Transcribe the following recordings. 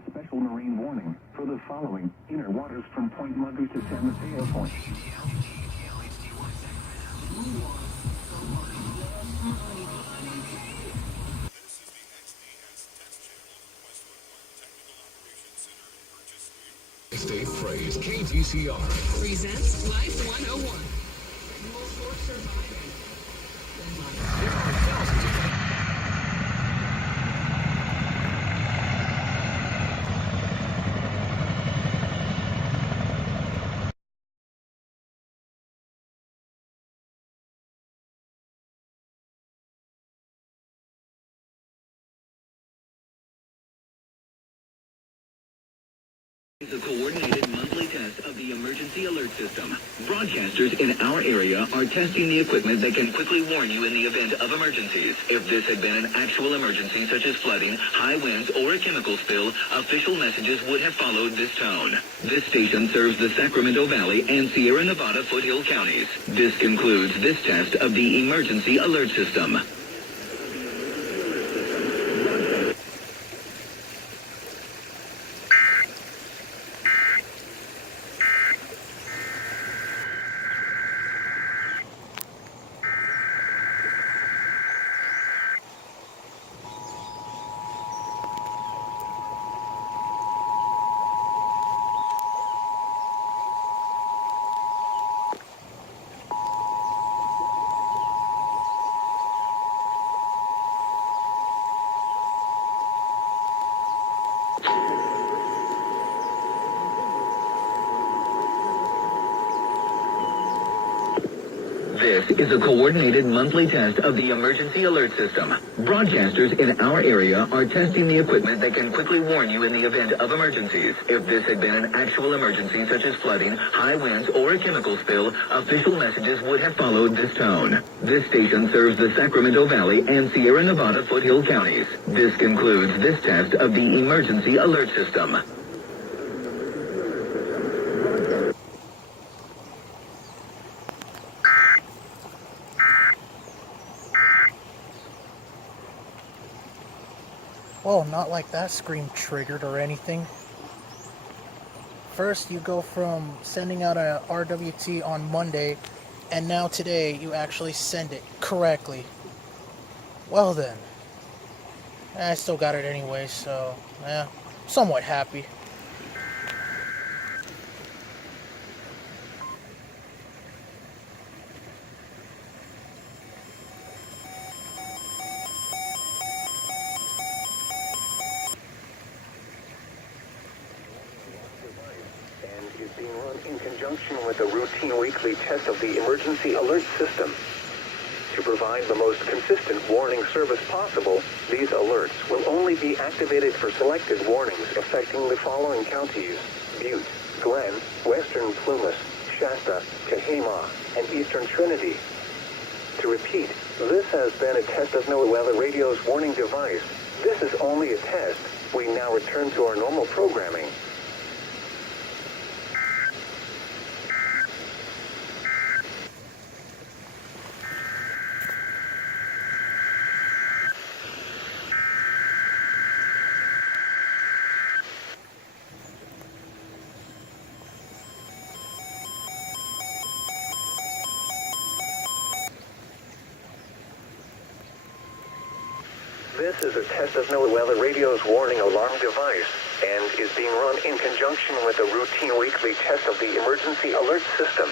A special marine warning for the following inner waters from Point Mugger to San Mateo Point. State Phrase KTCR presents Life 101. For surviving. There are thousands of Is a coordinated monthly test of the emergency alert system. Broadcasters in our area are testing the equipment that can quickly warn you in the event of emergencies. If this had been an actual emergency such as flooding, high winds, or a chemical spill, official messages would have followed this tone. This station serves the Sacramento Valley and Sierra Nevada foothill counties. This concludes this test of the emergency alert system. This is a coordinated monthly test of the emergency alert system. Broadcasters in our area are testing the equipment that can quickly warn you in the event of emergencies. If this had been an actual emergency such as flooding, high winds, or a chemical spill, official messages would have followed this tone. This station serves the Sacramento Valley and Sierra Nevada foothill counties. This concludes this test of the emergency alert system. Well, not like that scream triggered or anything. First, you go from sending out a RWT on Monday, and now today you actually send it correctly. Well then. I still got it anyway, so, yeah, somewhat happy. Is being run in conjunction with a routine weekly test of the emergency alert system. To provide the most consistent warning service possible, these alerts will only be activated for selected warnings affecting the following counties: Butte, Glen, Western Plumas, Shasta, Tehama, and Eastern Trinity. To repeat, this has been a test of NOAA Weather Radio's warning device. This is only a test. We now return to our normal programming. This is a test of NOAA Weather Radio's warning alarm device and is being run in conjunction with a routine weekly test of the emergency alert system.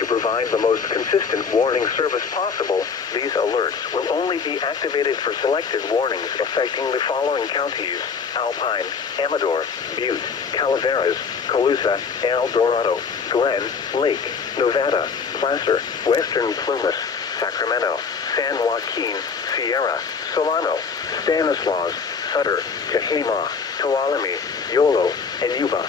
To provide the most consistent warning service possible, these alerts will only be activated for selected warnings affecting the following counties: Alpine, Amador, Butte, Calaveras, Colusa, El Dorado, Glen, Lake, Nevada, Placer, Western Plumas, Sacramento, San Joaquin, Sierra, Solano, Stanislaus, Sutter, Tehama, Tuolumne, Yolo, and Yuba.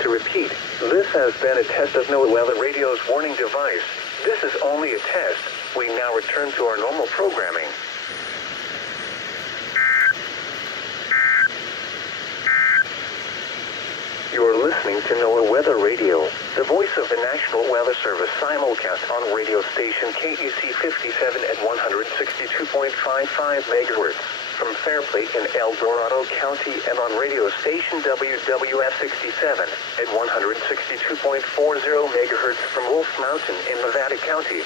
To repeat, this has been a test of NOAA Weather Radio's warning device. This is only a test. We now return to our normal programming. You're listening to NOAA Weather Radio, the voice of the National Weather Service, simulcast on radio station KEC 57 at 162.55 megahertz. from Fairplate in El Dorado County and on radio station WWF 67 at 162.40 megahertz from Wolf Mountain in Nevada County.